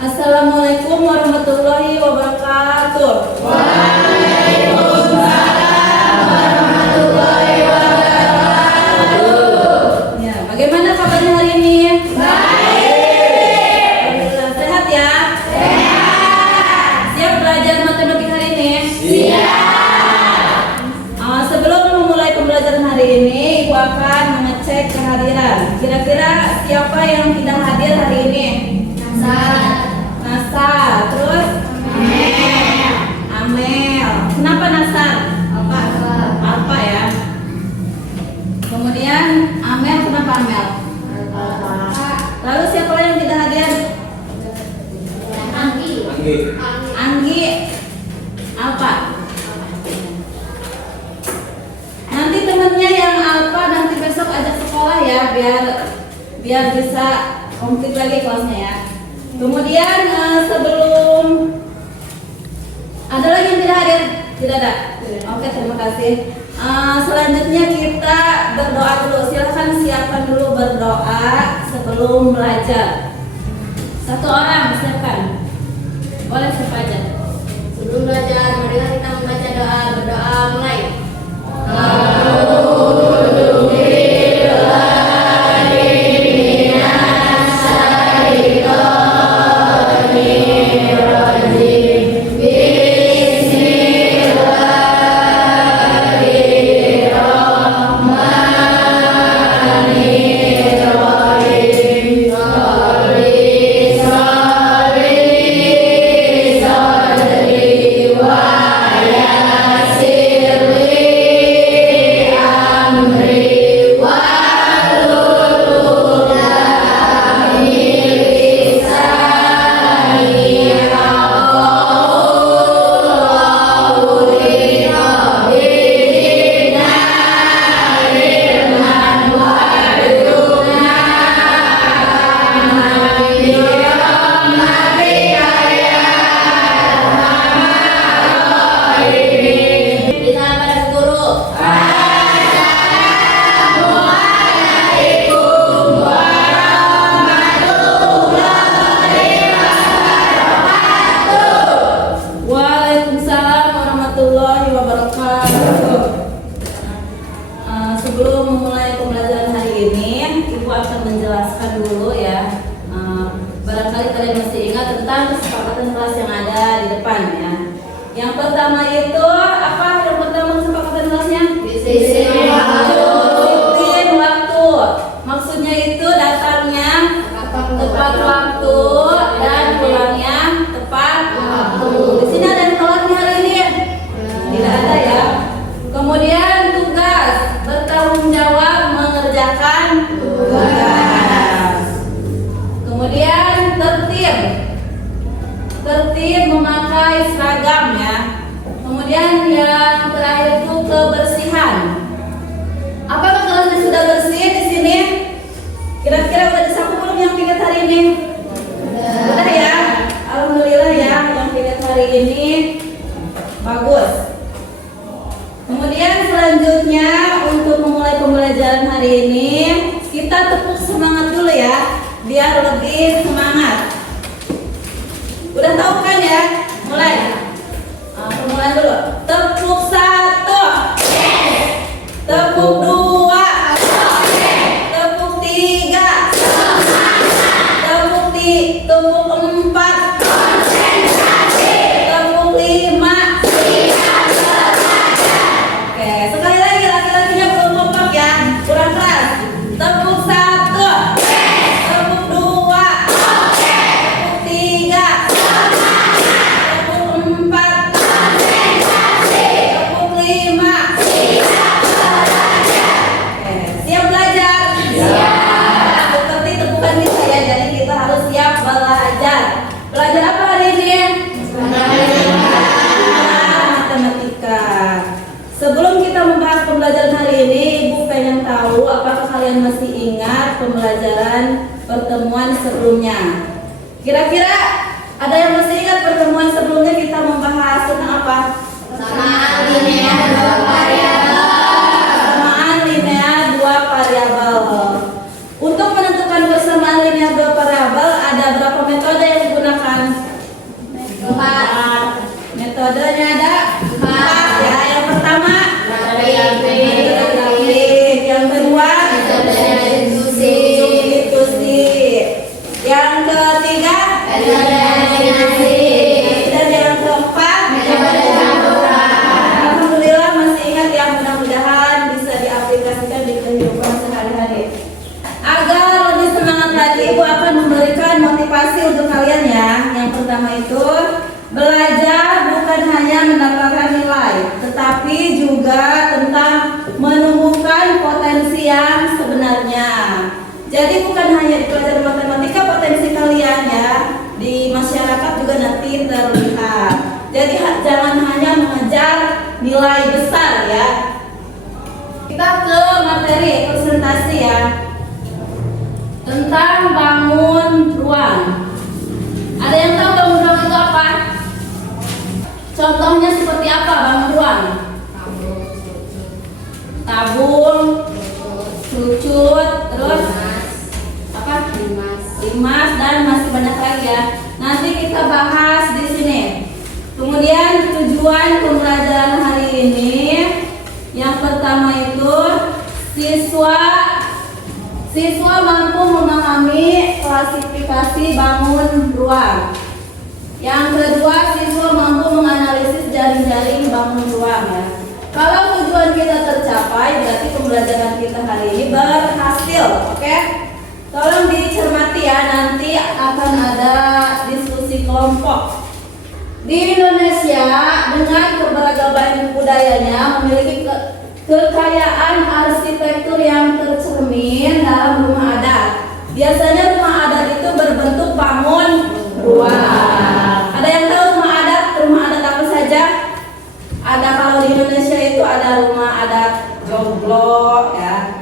Assalamualaikum warahmatullahi wabarakatuh. Ya, bagaimana kabarnya hari ini? Alhamdulillah, sehat ya? Siap belajar matematik hari ini? Sebelum memulai pembelajaran hari ini, Ibu akan mengecek kehadiran. Kira-kira siapa yang tidak hadir hari ini? Nasar, terus? Amel. Kenapa Nasar? Apa ya? Kemudian Amel, kenapa Amel? Lalu siapa yang tidak hadir? Anggi. Apa? Nanti temennya yang Alfa nanti besok ajak sekolah ya, biar bisa komplit lagi kelasnya ya. Kemudian sebelum ada lagi yang tidak hadir? Tidak ada. Oke, terima kasih. Selanjutnya kita berdoa dulu. Silakan siapkan dulu berdoa sebelum belajar. Satu orang siapkan. Boleh siapa aja. Sebelum belajar, mari kita membaca doa. Berdoa mulai. Sebelum memulai pembelajaran hari ini, Ibu akan menjelaskan dulu ya. Barangkali kalian masih ingat tentang kesepakatan kelas yang ada di depan ya. Yang pertama itu apa? Yang pertama kesepakatan kelasnya? Disiplin waktu. Maksudnya itu datangnya tepat waktu dan pulangnya tepat waktu. Di sini ada yang telatnya hari ini? Tidak ada ya. Kemudian tugas, bertanggung jawab mengerjakan tugas. Kemudian tertib memakai seragam ya. Kemudian yang terakhir itu kebersihan. Apakah kelasnya sudah bersih di sini? Kira-kira udah disapu belum yang piket hari ini? Udah ya. Alhamdulillah ya, yang piket hari ini bagus. Kemudian selanjutnya untuk memulai pembelajaran hari ini, kita tepuk semangat dulu ya, biar lebih semangat. Udah tahu kan ya? Mulai. Permulaan dulu. Tepuk 1. Tepuk 2. Tepuk 3. Tepuk 4. Tepuk 5. Sekali lagi, laki-lakinya belum kompak ya, kurang keras. Tepuk 1, tepuk 2, tepuk 3, tepuk 4, tepuk 5. Siap belajar? Siap. Seperti tepukan kita ya, jadi kita harus siap belajar. Belajar apa hari ini? Matematika. Sebelum kita membahas pembelajaran hari ini, Ibu pengen tahu apakah kalian masih ingat pembelajaran pertemuan sebelumnya? Kira-kira ada yang masih ingat pertemuan sebelumnya kita membahas tentang apa? Samaan linear dua variabel. Persamaan linear dua variabel. Untuk menentukan persamaan linear dua variabel ada berapa metode yang digunakan? ketiga, dan yang keempat, alhamdulillah masih ingat ya, mudah-mudahan bisa diaplikasikan di kehidupan sehari-hari. Agar lebih semangat lagi, Ibu akan memberikan motivasi untuk kalian ya. Yang pertama itu, belajar bukan hanya mendapatkan nilai, tetapi juga tentang menumbuhkan potensi yang sebenarnya. Jadi bukan hanya di pelajaran matematika potensi kalian ya, di masyarakat juga nanti terlihat. Jadi jangan hanya mengejar nilai besar ya. Kita ke materi presentasi ya, tentang bangun ruang. Ada yang tahu bangun ruang itu apa? Contohnya seperti apa bangun ruang? Tabung, cucut, terus apa? Limas dan masih banyak lagi ya. Nanti kita bahas di sini. Kemudian tujuan pembelajaran hari ini, yang pertama itu siswa mampu memahami klasifikasi bangun ruang. Yang kedua, siswa mampu menganalisis jaring-jaring bangun ruang ya. Kalau tujuan kita tercapai, berarti pembelajaran kita hari ini berhasil, oke? Tolong dicermati ya, nanti akan ada diskusi kelompok. Di Indonesia dengan keberagaman budayanya memiliki kekayaan arsitektur yang tercermin dalam rumah adat. Biasanya rumah adat itu berbentuk bangun ruang. Ada yang tahu rumah adat apa saja? Ada, kalau di Indonesia itu ada rumah adat joglo ya.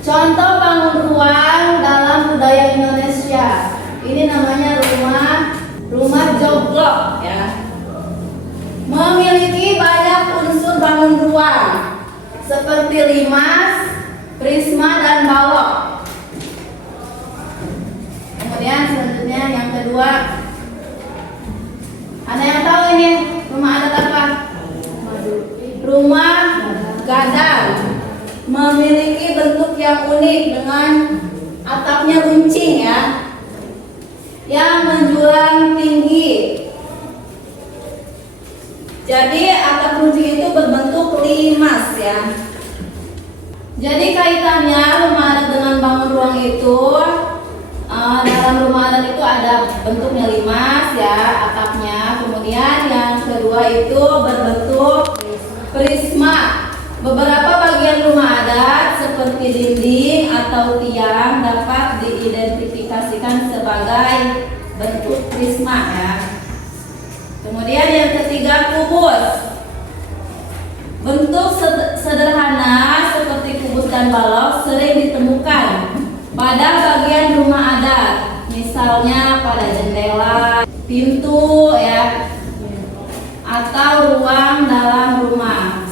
Contoh bangun ruang dalam budaya Indonesia. Ini namanya rumah joglo ya. Memiliki banyak unsur bangun ruang seperti limas, prisma dan balok. Kemudian selanjutnya yang kedua, ada yang tahu ini rumah adat apa? Rumah gadang. Memiliki bentuk yang unik dengan atapnya runcing ya, yang menjulang tinggi. Jadi atap runcing itu berbentuk limas ya. Jadi kaitannya rumah adat dengan bangun ruang itu, dalam rumah adat itu ada bentuknya limas ya, atapnya. Kemudian yang kedua itu berbentuk prisma. Beberapa bagian rumah adat seperti dinding atau tiang dapat diidentifikasikan sebagai bentuk prisma ya. Kemudian yang ketiga, kubus. Bentuk sederhana seperti kubus dan balok sering ditemukan pada bagian rumah adat, misalnya pada jendela, pintu ya, atau ruang dalam rumah.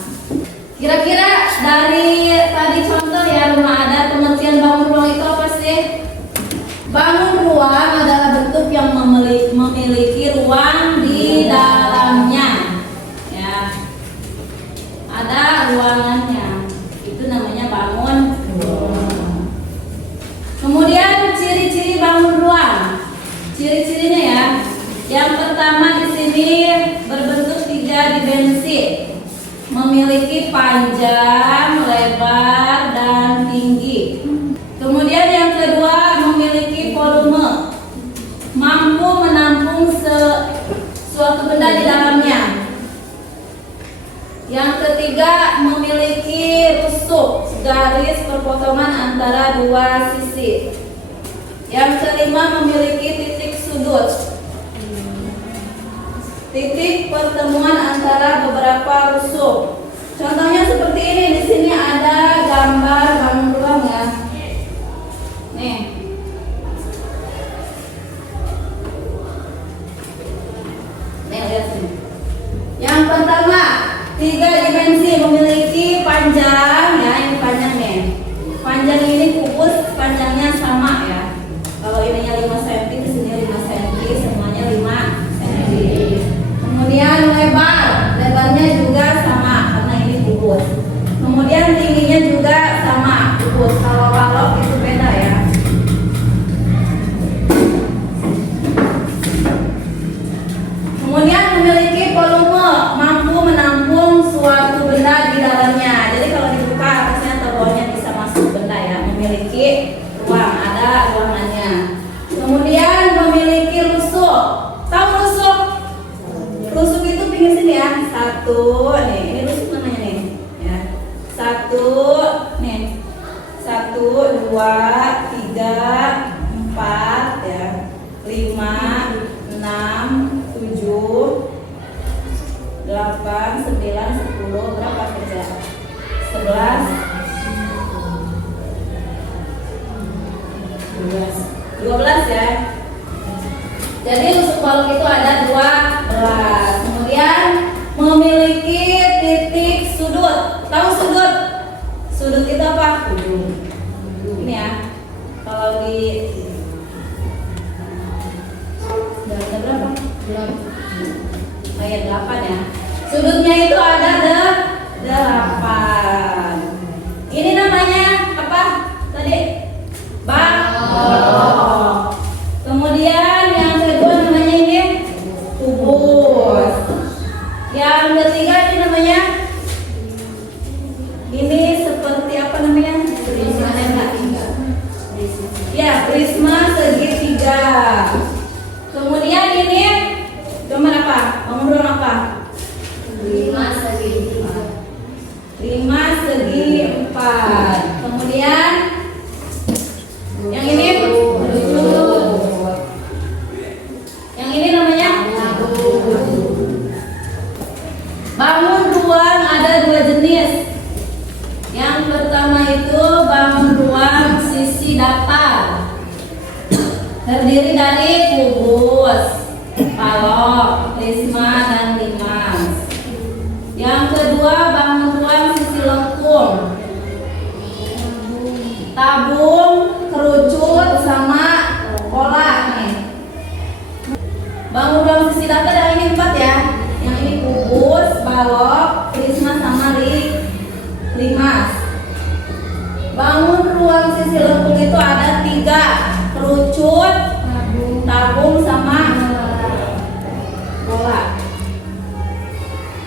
Kira-kira dari tadi contoh ya rumah adat, pengertian bangun ruang itu apa sih? Bangun ruang adalah bentuk yang memiliki ruang di dalamnya ya. Ada ruangannya, itu namanya bangun ruang. Kemudian ciri-ciri bangun ruang. Ciri-cirinya ya. Yang pertama di sini berbentuk 3 dimensi. Memiliki panjang, lebar, dan tinggi. Kemudian yang kedua memiliki volume, mampu menampung suatu benda di dalamnya. Yang ketiga memiliki rusuk, garis perpotongan antara 2 sisi. Yang kelima memiliki titik sudut, titik pertemuan antara beberapa rusuk. Contohnya seperti ini, di sini ada gambar bangun ruang ya. Nih. Nih lihat sini. Yang pertama, 3 dimensi, memiliki panjang ya, ini panjang nih. Panjang ini kubus, panjangnya sama ya. Kalau ininya 5 cm, di sini 5 cm, semuanya 5 cm. Kemudian lebarnya juga sama karena ini kubus. Kemudian tingginya juga sama kubus. Kalau balok itu beda ya. memiliki rusuk. Tahu rusuk? Rusuk itu pinggir sini ya. Satu, nih, ini rusuk namanya nih. Ya. Satu, nih. 1, 2, 3, 4, ya. 5, 6, 7, 8, 9, 10, berapa kerja? 11, 12 ya. Jadi rusuk balok itu ada 12. Kemudian memiliki titik sudut. Tahu sudut? Sudut itu apa? Ujung. Ini ya. Kalau di ada berapa? Ayat 8 ya. Sudutnya itu ada 8. Ini namanya apa? Tadi balok. Kemudian yang kedua namanya ini kubus. Yang ketiga ini namanya ini seperti apa namanya? Prisma. Ya, prisma segitiga. Kemudian ini gambar apa? Bangun ruang apa? 5 segi 4. Kemudian yang ini yang ini namanya bangun ruang. Ada 2 jenis. Yang pertama itu bangun ruang sisi datar, terdiri dari kubus, balok, prisma, dan limas. Yang kedua bangun ruang sisi lengkung, tabung, kerucut, sama pola nih. Bangun ruang sisi datar yang ini 4 ya. Yang ini kubus, balok, prisma, sama limas. Bangun ruang sisi lengkung itu ada 3, kerucut, tabung, sama bola.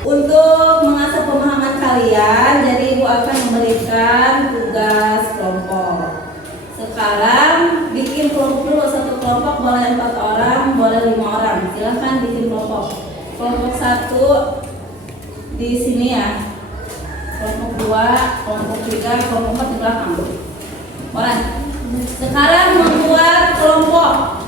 Untuk mengasah pemahaman kalian, jadi Ibu akan memberikan tugas kelompok. Sekarang bikin kelompok dulu. Satu kelompok boleh 4 orang, boleh 5 orang. Silahkan bikin kelompok. Kelompok 1 di sini ya. Kelompok 2, kelompok 3, kelompok 4 di belakang. Boleh. Sekarang membuat kelompok.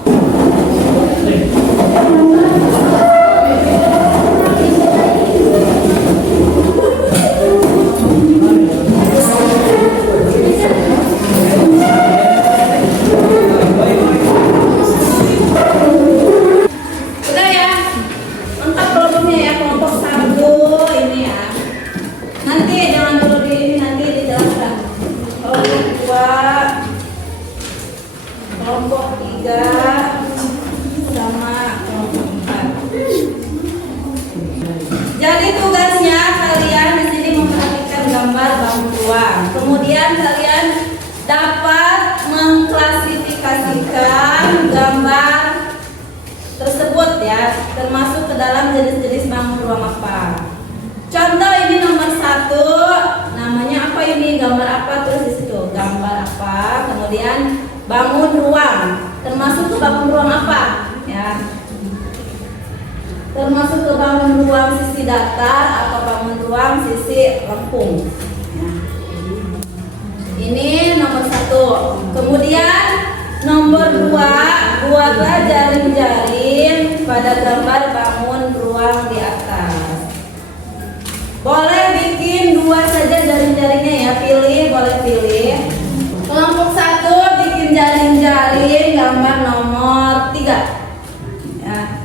Udah ya, lengkap kelompoknya ya. Kelompok 1 ini ya. Nanti jangan dulu di ini, nanti dijelaskan. Kelompok 2, kelompok 3, sama kelompok 4. Jadi tugasnya kalian di sini memperhatikan gambar bangun ruang. Kemudian kalian dapat mengklasifikasikan gambar tersebut ya, termasuk ke dalam jenis-jenis bangun ruang apa. Contoh ini nomor 1, namanya apa ini? Gambar apa? Terus di situ gambar apa? Kemudian bangun ruang, termasuk ke bangun ruang apa? Ya. Termasuk ke bangun ruang sisi datar atau bangun ruang sisi lengkung. Ya. Ini nomor 1. Kemudian nomor 2, buatlah jaring-jaring pada gambar bangun ruang di atas. Boleh bikin 2 saja jaring-jaringnya ya, pilih, boleh pilih. Kelompok 1 bikin jaring-jaring gambar nomor 3 ya.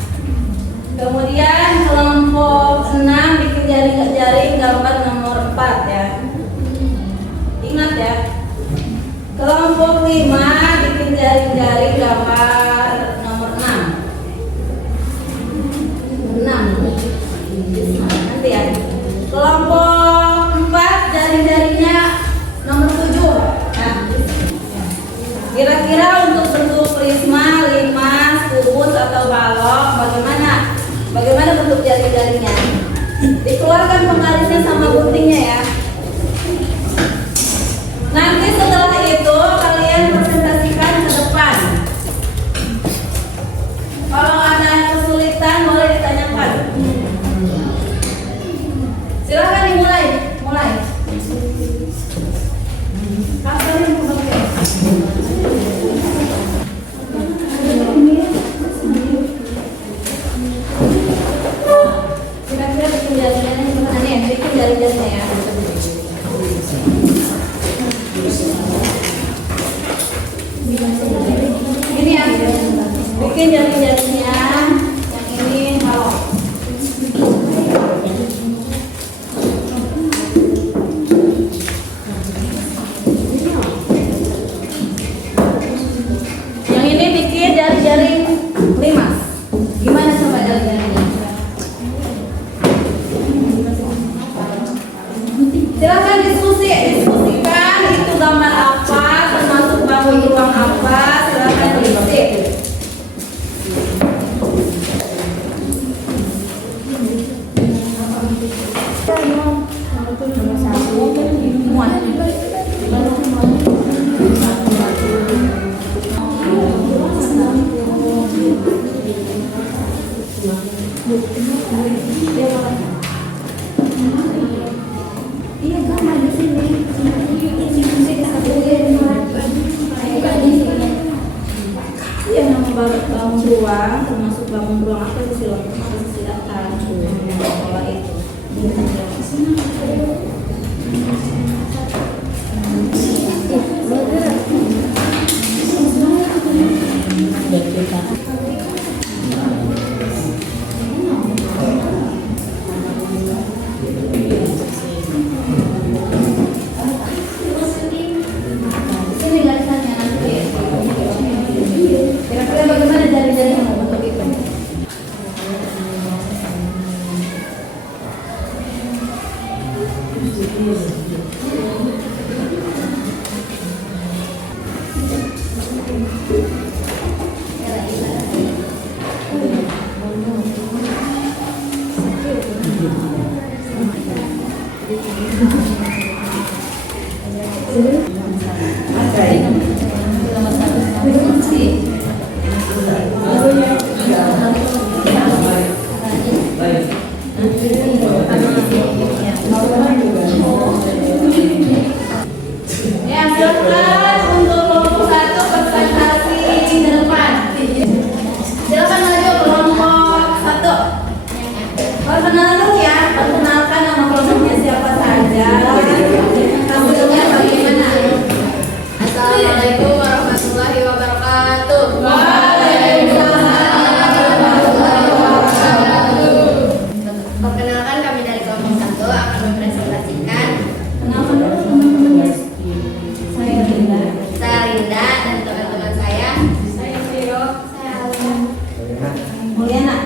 Kemudian kelompok 6 bikin jaring-jaring gambar nomor 4 ya. Ingat ya. Kelompok 5 bikin jaring-jaring gambar nomor 6. Nanti ya. Kelompok 4 jaring-jaringnya nomor 7 ya. Kira-kira untuk bentuk prisma, limas, kubus, atau balok bagaimana bentuk jaring-jaringnya? Dikeluarkan penggarisnya sama guntingnya ya. Nanti setelah itu kalian presentasikan ke depan. lainnya. Yang ini balok. Yang ini bikin jari-jari limas. Gimana coba jari-jarinya? Silakan diskusikan itu gambar apa, termasuk bangun ruang apa, silakan diskusi. Iya, gambar di sini. Iya, nama bangun ruang, termasuk bangun ruang apa sih sisi datar. Kalau itu. Sini garisannya nanti. Kira-kira bagaimana jari-jari yang membentuk itu? Ya, silakan untuk kelompok 1 presentasi ke depan. Silakan maju kelompok 1. Perkenalan dulu ya, perkenalkan nama kelompoknya siapa saja. Hasilnya bagaimana? Assalamualaikum warahmatullahi wabarakatuh. Perkenalkan, kami dari kelompok 1 akan mempresentasikan Kenapa dulu teman-teman? Saya Linda. saya Rinda dan teman-teman saya. Saya Viro. Saya Alia. Mulyana.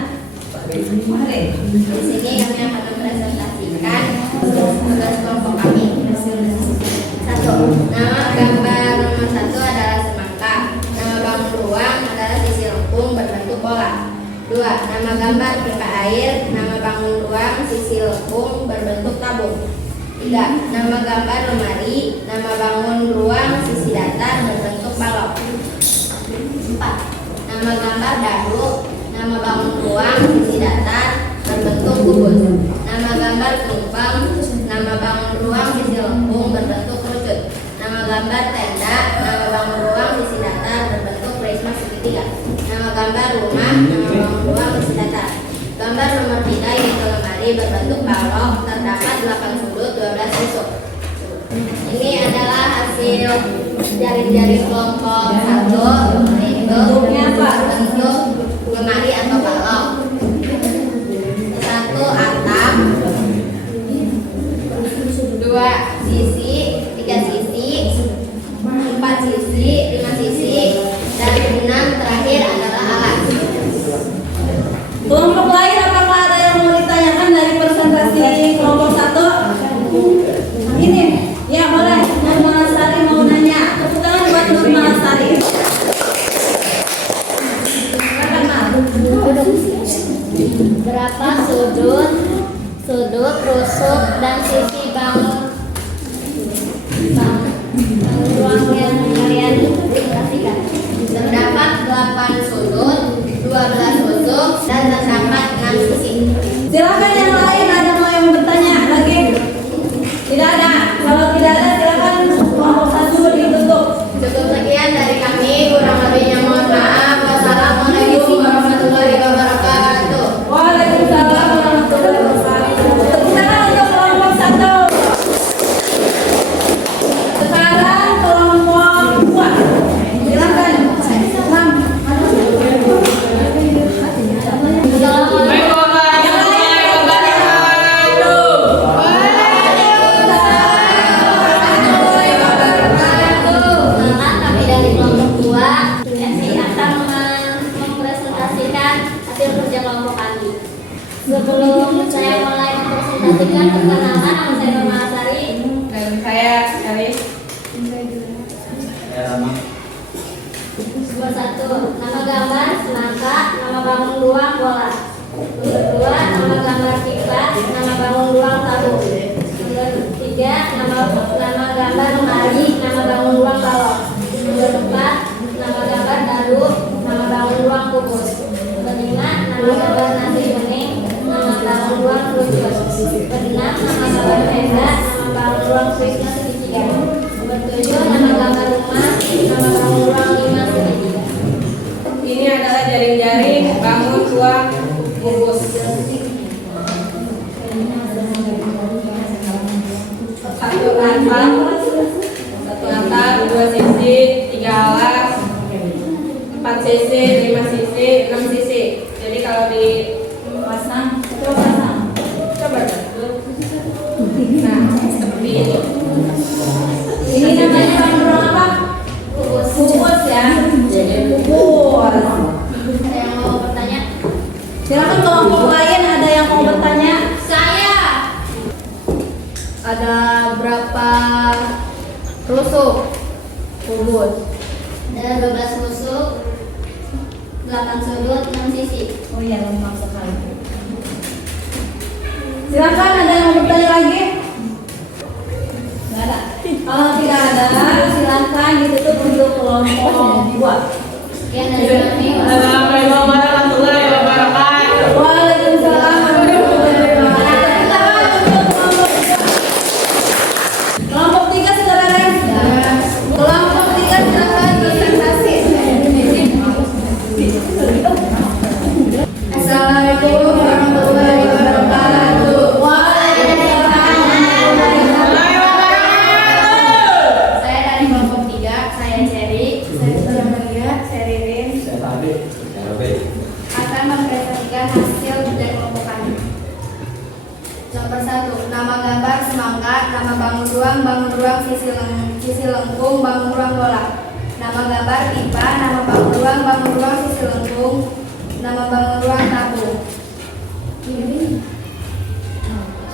Mari. Di sini kami akan mempresentasikan tugas kelompok kami. 1. Nama gambar nomor 1 adalah semangka. Nama bangun ruang adalah sisi lengkung berbentuk bola. 2. Nama gambar pipa air. Nama bangun ruang sisi lengkung berbentuk tabung. 3. Nama gambar lemari. Nama bangun ruang sisi datar berbentuk balok. 4. Nama gambar dadu. Nama bangun ruang sisi datar berbentuk kubus. Nama gambar tumpeng. Nama bangun ruang sisi lengkung berbentuk kerucut. Nama gambar tenda. Nama bangun ruang sisi datar berbentuk prisma segitiga. Nama gambar rumah. Nama bangun ruang sisi datar. Gambar nomor 3 yaitu lemari berbentuk balok. Terdapat 8 sudut, 12 tusuk. Ini adalah hasil jari-jari kelompok 1, yaitu Bentuknya apa? bentuk lemari atau balok. 1 atap, 2 sisi, 3 sisi, 4 sisi, 5 sisi, dan 6 terakhir adalah alas. Kelompok lain apakah ada yang mau ditanyakan dari presentasi kelompok 1? Ini, ya boleh. Nur Malasari mau nanya. Tepuk tangan buat Nur Malasari. Silakan, Mar. Berapa sudut, rusuk, dan sisi bangun ruang yang kalian presentasikan? Terdapat 8 sudut, 12 rusuk, dan terdapat 6 sisi. Silakan yang lain, ada mau yang bertanya lagi? Tidak ada. Kalau tidak ada, silakan kelompok 1 ditutup. Cukup sekian dari kami, kurang lebihnya mohon maaf. Wassalamualaikum warahmatullahi wabarakatuh. Waalaikumsalam warahmatullahi wabarakatuh. Tepuk tangan untuk kelompok 1. Sekarang kelompok kelompok kami. Sebelum saya mulai mempresentasikan, perkenalkan nama saya Norma Asari. Dan saya Elis. Nomor 1, nama gambar semangka, nama bangun ruang bola. Nomor 2, nama gambar pipa, nama bangun ruang tahu. Nomor 3, nama gambar lemari, nama bangun ruang balok. Nomor 4, nama gambar dadu, nama bangun ruang kubus. Nomor 5, nama gambar nasi kuning, nama bangun ruang kerucut. Nomor 6, nama gambar tenda, nama bangun ruang Wisma segitiga. Nomor 7, nama gambar rumah, nama bangun ruang 5 segitiga. Ini adalah jaring-jaring bangun ruang kubus. Satu atap, 2 sisi, 3 alas, 4 sisi, 5 sisi, 6 sisi. Jadi kalau dipasang, coba. Nah, seperti ini. Ini namanya bangun ruang apa? Kubus ya. Kubus. Ada yang mau bertanya? Silakan kelompok lain, ada yang mau bertanya? Saya. Ada berapa rusuk kubus? Ada 12 rusuk, 8 sudut, 6 sisi. Oh iya, lengkap sekali. Silakan, ada yang mau bertanya lagi? Nggak ada. Kalau tidak ada, silakan ditutup untuk kelompok 2. Sekian dari kami. Assalamualaikum warahmatullahi wabarakatuh. Waalaikumsalam warahmatullahi wabarakatuh. Kelompok 3 sudah beres? Kelompok 3 silakan presentasi. Assalamualaikum warahmatullahi wabarakatuh. Saya dari kelompok 3, saya Cherry. Saya sudah melihat, saya Ririn. Akan mempresentasikan hasil dari kelompok kami. Nomor 1, nama gambar semangka, nama bangun ruang sisi lengkung, bangun ruang bola. Nama gambar pipa, nama bangun ruang sisi lengkung, nama bangun ruang tabung.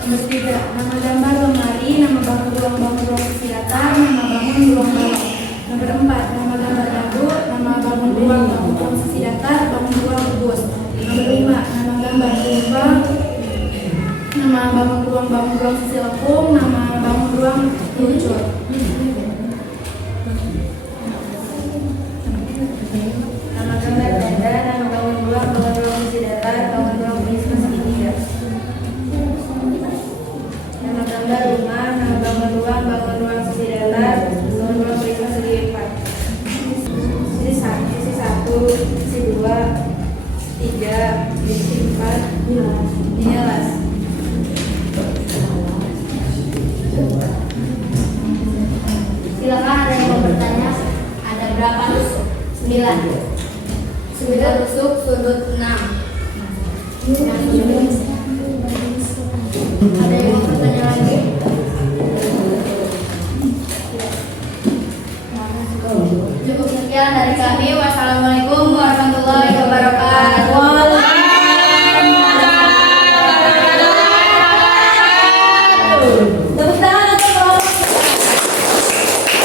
Nomor 3, nama gambar lemari, nama bangun ruang sisi datar, nama bangun ruang balok. Nomor 4, nama gambar dadu, nama bangun ruang sisi datar, bangun ruang kubus. Nomor 5, nama gambar tumpeng, nama bangun ruang sisi lengkung, nama bangun ruang kerucut. Nama gambar tenda, nama bangun ruang sisi datar, bangun ruang Wisma segitiga. Nama gambar rumah, nama bangun ruang sisi datar, bangun ruang Wisma segi 4. Sisi 1, sisi 2, 3, sisi 4, ini alas. Silakan, ada yang mau bertanya? Ada berapa rusuk? 9. 9 rusuk, sudut 6. Ada yang mau bertanya lagi? Cukup sekian dari kami. Wassalamualaikum warahmatullahi wabarakatuh. Tepuk tangan untuk kelompok.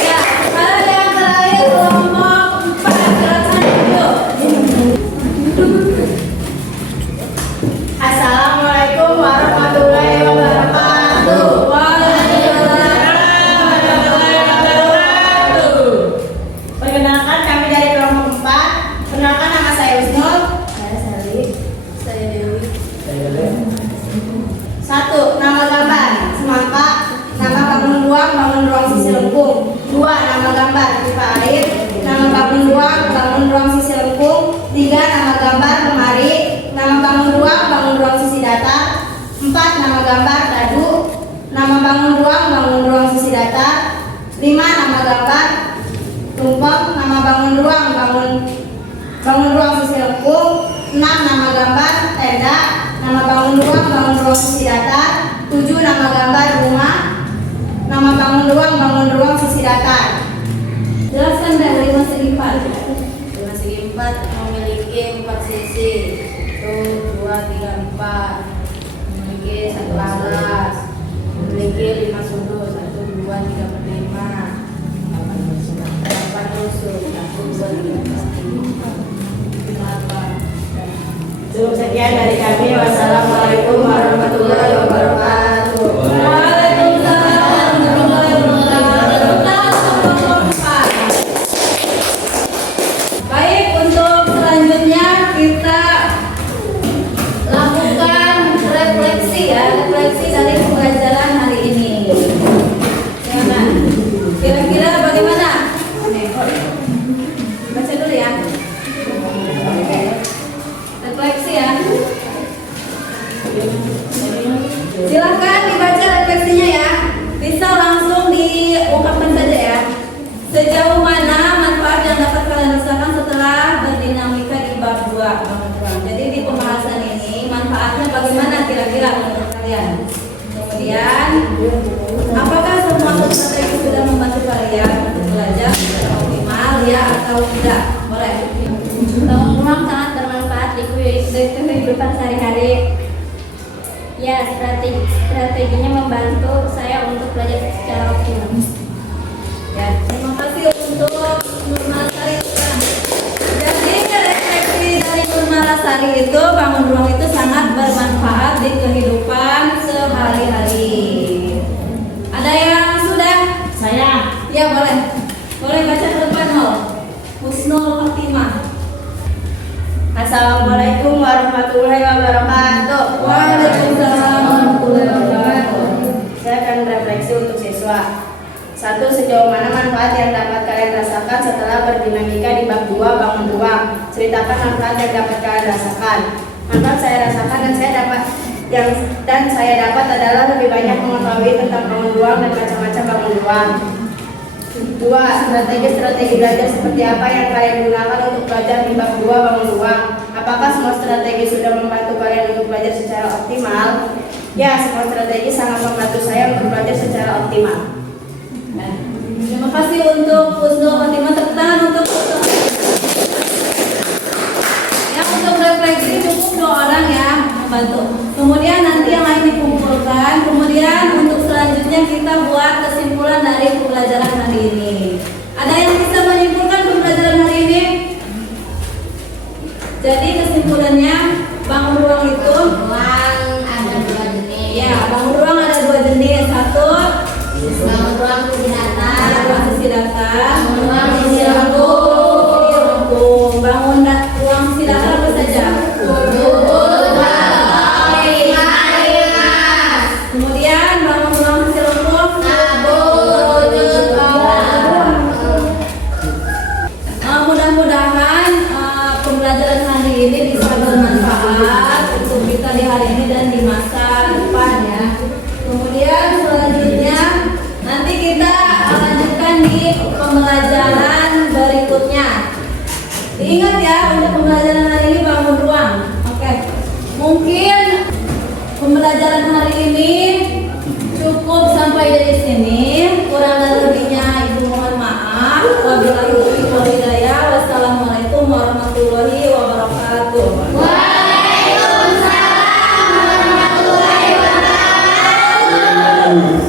Ya, sekarang yang terakhir kelompok 4. Silakan duduk. Assalamualaikum warahmatullahi wabarakatuh. Waalaikumsalam warahmatullahi wabarakatuh. Perkenalkan, kami dari kelompok 4. Perkenalkan, nama saya Wisnul. Saya Sally. Saya Dewi. 1. Nama gambar semangka, nama bangun ruang sisi lengkung. 2. Nama gambar pipa air, nama bangun ruang sisi lengkung. 3. Nama gambar lemari, nama bangun ruang sisi datar. 4. Nama gambar dadu, nama bangun ruang sisi datar. 5. Nama gambar tumpeng, nama bangun ruang sisi lengkung. 6. Nama gambar tenda, nama bangun ruang sisi datar. 7. Nama gambar rumah, nama bangun ruang sisi datar. Jelaskan dari Wisma segi 4. Wisma segi 4 memiliki 4 sisi. 1, 2, 3, 4. Memiliki 1 alas. Memiliki 5 sudut. 1, 2, 3, 4, 5. 8 rusuk. 1, 2, 3, 4, 5. Cukup sekian dari kami. Wassalamualaikum warahmatullahi wabarakatuh. Waalaikumsalam warahmatullahi wabarakatuh. Baik, untuk selanjutnya kita lakukan refleksi ya, refleksi dari pembelajaran hari ini. Gimana? Kira-kira bagaimana? Baca dulu ya. Refleksi ya. Silakan dibaca refleksinya ya. Bisa langsung diungkapkan saja ya. Sejauh mana manfaat yang dapat kalian rasakan setelah berdinamika di bab 2? Jadi di pembahasan ini manfaatnya bagaimana kira-kira menurut kalian? Kemudian apakah semua strategi sudah membantu kalian untuk belajar secara optimal ya atau tidak? Boleh. Bangun ruang sangat bermanfaat di kehidupan sehari-hari. Ya, strateginya membantu saya untuk belajar secara optimal. Ya, terima kasih untuk Nurmalasari. Jadi refleksi dari Nurmalasari itu bangun ruang itu sangat bermanfaat di kehidupan sehari-hari. Ada yang sudah? Saya. Ya boleh. Boleh baca depan nol. Husnul Fatimah. Assalamualaikum warahmatullahi wabarakatuh. Waalaikumsalam warahmatullahi wabarakatuh. Saya akan refleksi untuk siswa. 1. Sejauh mana manfaat yang dapat kalian rasakan setelah berdinamika di bab 2 bangun ruang? Ceritakan manfaat yang dapat kalian rasakan. Manfaat saya rasakan dan saya dapat adalah lebih banyak mengetahui tentang bangun ruang dan macam-macam bangun ruang. 2. Strategi belajar seperti apa yang kalian gunakan untuk belajar di bab 2 bangun ruang? Apakah semua strategi sudah membantu kalian untuk belajar secara optimal? Ya, semua strategi sangat membantu saya untuk belajar secara optimal. Terima kasih untuk Husnul Fatimah. Tepuk tangan untuk Husnul. Ya, untuk refleksi cukup 2 orang ya membantu. Kemudian nanti yang lain dikumpulkan. Kemudian untuk selanjutnya kita buat kesimpulan dari pembelajaran hari ini. Ada yang bisa menyimpulkan pembelajaran hari ini? Jadi kesimpulannya bangun ruang itu Ruang ada 2 jenis. ya, bangun ruang ada 2 jenis. 1 Bangun ruang sisi datar. ruang sisi datar, Bangun ruang sisi sisi lengkung. Bangun ruang sisi datar apa saja? Kemudian bangun ruang sisi lengkung. Mudah-mudahan pembelajaran hari ini bisa bermanfaat untuk kita di hari ini dan di masa depan ya. Kemudian selanjutnya nanti kita lanjutkan di pembelajaran berikutnya. Diingat ya untuk pembelajaran hari ini bangun ruang. Oke. Mungkin pembelajaran hari ini cukup sampai dari sini. Kurang dan lebihnya Ibu mohon maaf. Wabillahi taufiq wal hidayah. Wassalamualaikum warahmatullahi wabarakatuh. Waalaikumsalam warahmatullahi wabarakatuh.